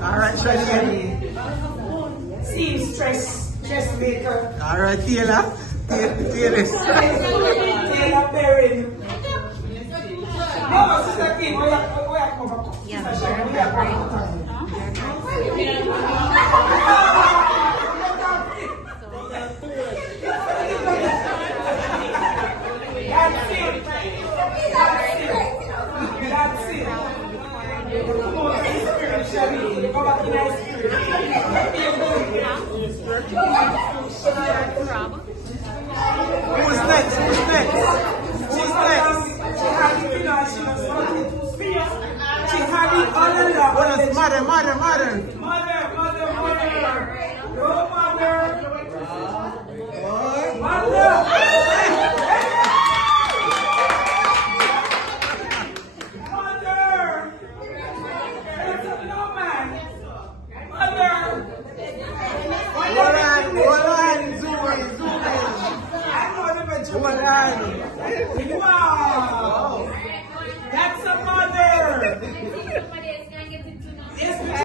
Alright, Shani. Seamstress, dressmaker. Alright, Taylor. Taylor. Taylor Perrin. No, Sister Kim, we have come back. That's it. Go back in our spirit. Who's next? Who's next? Who's next? She had it all along. What is mother? Mother. No mother. Mother. Wow!